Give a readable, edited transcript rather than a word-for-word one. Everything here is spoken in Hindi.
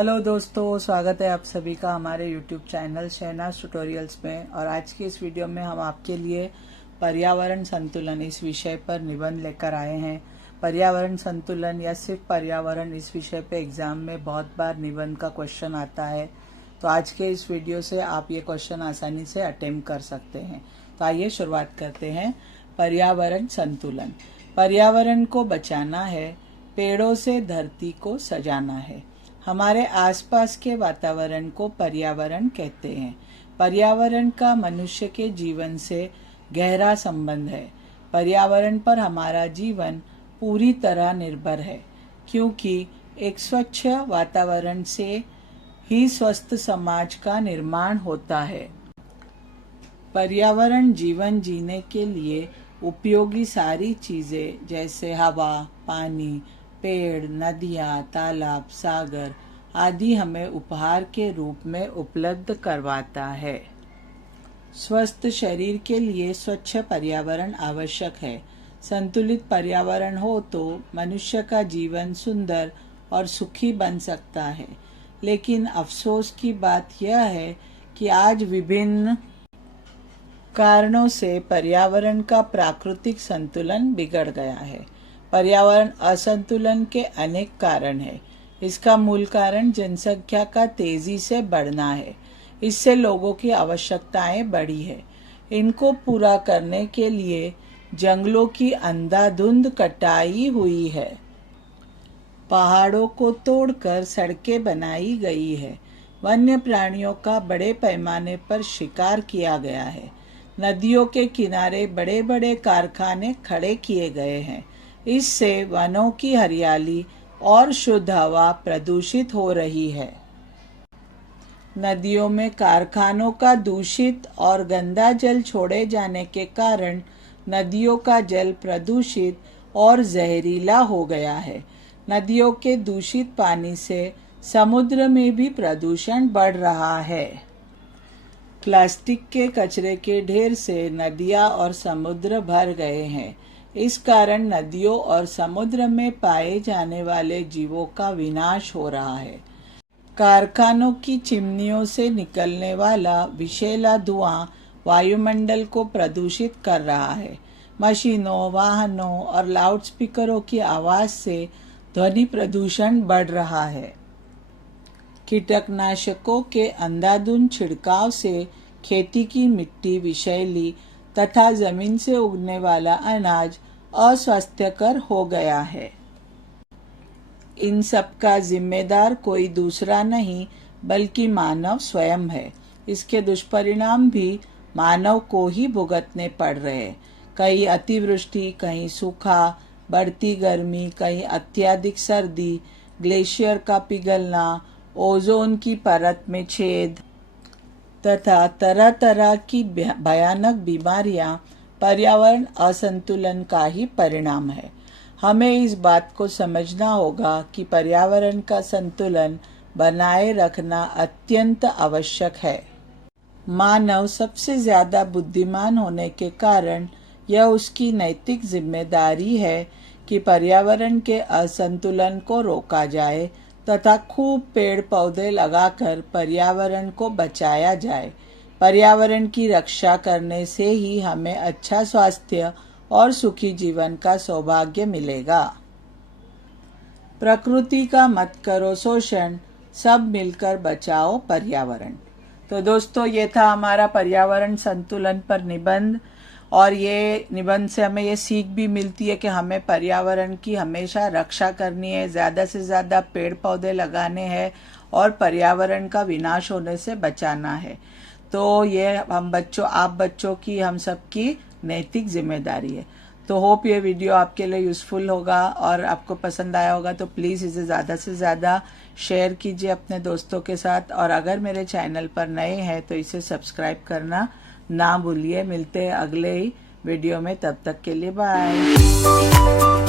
हेलो दोस्तों, स्वागत है आप सभी का हमारे YouTube चैनल शहनाज ट्यूटोरियल्स में। और आज की इस वीडियो में हम आपके लिए पर्यावरण संतुलन इस विषय पर निबंध लेकर आए हैं। पर्यावरण संतुलन या सिर्फ पर्यावरण इस विषय पे एग्जाम में बहुत बार निबंध का क्वेश्चन आता है, तो आज के इस वीडियो से आप ये क्वेश्चन आसानी से अटेम्प्ट कर सकते हैं। तो आइए शुरुआत करते हैं। पर्यावरण संतुलन। पर्यावरण को बचाना है, पेड़ों से धरती को सजाना है। हमारे आसपास के वातावरण को पर्यावरण कहते हैं। पर्यावरण का मनुष्य के जीवन से गहरा संबंध है। पर्यावरण पर हमारा जीवन पूरी तरह निर्भर है, क्योंकि एक स्वच्छ वातावरण से ही स्वस्थ समाज का निर्माण होता है। पर्यावरण जीवन जीने के लिए उपयोगी सारी चीजें जैसे हवा, पानी, पेड़, नदियाँ, तालाब, सागर आदि हमें उपहार के रूप में उपलब्ध करवाता है। स्वस्थ शरीर के लिए स्वच्छ पर्यावरण आवश्यक है। संतुलित पर्यावरण हो तो मनुष्य का जीवन सुंदर और सुखी बन सकता है। लेकिन अफसोस की बात यह है कि आज विभिन्न कारणों से पर्यावरण का प्राकृतिक संतुलन बिगड़ गया है। पर्यावरण असंतुलन के अनेक कारण हैं। इसका मूल कारण जनसंख्या का तेजी से बढ़ना है। इससे लोगों की आवश्यकताएं बढ़ी है। इनको पूरा करने के लिए जंगलों की अंधाधुंध कटाई हुई है। पहाड़ों को तोड़कर सड़कें बनाई गई है। वन्य प्राणियों का बड़े पैमाने पर शिकार किया गया है। नदियों के किनारे बड़े बड़े कारखाने खड़े किए गए हैं। इससे वनों की हरियाली और शुद्ध हवा प्रदूषित हो रही है। नदियों में कारखानों का दूषित और गंदा जल छोड़े जाने के कारण नदियों का जल प्रदूषित और जहरीला हो गया है। नदियों के दूषित पानी से समुद्र में भी प्रदूषण बढ़ रहा है। प्लास्टिक के कचरे के ढेर से नदियां और समुद्र भर गए हैं। इस कारण नदियों और समुद्र में पाए जाने वाले जीवों का विनाश हो रहा है। कारखानों की चिमनियों से निकलने वाला विषैला धुआं वायुमंडल को प्रदूषित कर रहा है। मशीनों, वाहनों और लाउडस्पीकरों की आवाज से ध्वनि प्रदूषण बढ़ रहा है। कीटनाशकों के अंधाधुंध छिड़काव से खेती की मिट्टी विषैली तथा जमीन से उगने वाला अनाज अस्वास्थ्यकर हो गया है। इन सब का जिम्मेदार कोई दूसरा नहीं बल्कि मानव स्वयं है। इसके दुष्परिणाम भी मानव को ही भुगतने पड़ रहे हैं। कहीं अतिवृष्टि, कहीं सूखा, बढ़ती गर्मी, कहीं अत्यधिक सर्दी, ग्लेशियर का पिघलना, ओजोन की परत में छेद तथा तरह तरह की भयानक बीमारियां पर्यावरण असंतुलन का ही परिणाम है। हमें इस बात को समझना होगा कि पर्यावरण का संतुलन बनाए रखना अत्यंत आवश्यक है। मानव सबसे ज्यादा बुद्धिमान होने के कारण यह उसकी नैतिक जिम्मेदारी है कि पर्यावरण के असंतुलन को रोका जाए तथा खूब पेड़ पौधे लगाकर पर्यावरण को बचाया जाए। पर्यावरण की रक्षा करने से ही हमें अच्छा स्वास्थ्य और सुखी जीवन का सौभाग्य मिलेगा। प्रकृति का मत करो शोषण, सब मिलकर बचाओ पर्यावरण। तो दोस्तों, ये था हमारा पर्यावरण संतुलन पर निबंध। और ये निबंध से हमें ये सीख भी मिलती है कि हमें पर्यावरण की हमेशा रक्षा करनी है, ज़्यादा से ज़्यादा पेड़ पौधे लगाने हैं और पर्यावरण का विनाश होने से बचाना है। तो ये हम बच्चों, आप बच्चों की, हम सबकी नैतिक जिम्मेदारी है। तो होप ये वीडियो आपके लिए यूज़फुल होगा और आपको पसंद आया होगा। तो प्लीज़ इसे ज़्यादा से ज़्यादा शेयर कीजिए अपने दोस्तों के साथ। और अगर मेरे चैनल पर नए हैं तो इसे सब्सक्राइब करना ना भूलिए। मिलते हैं अगले ही वीडियो में, तब तक के लिए बाय।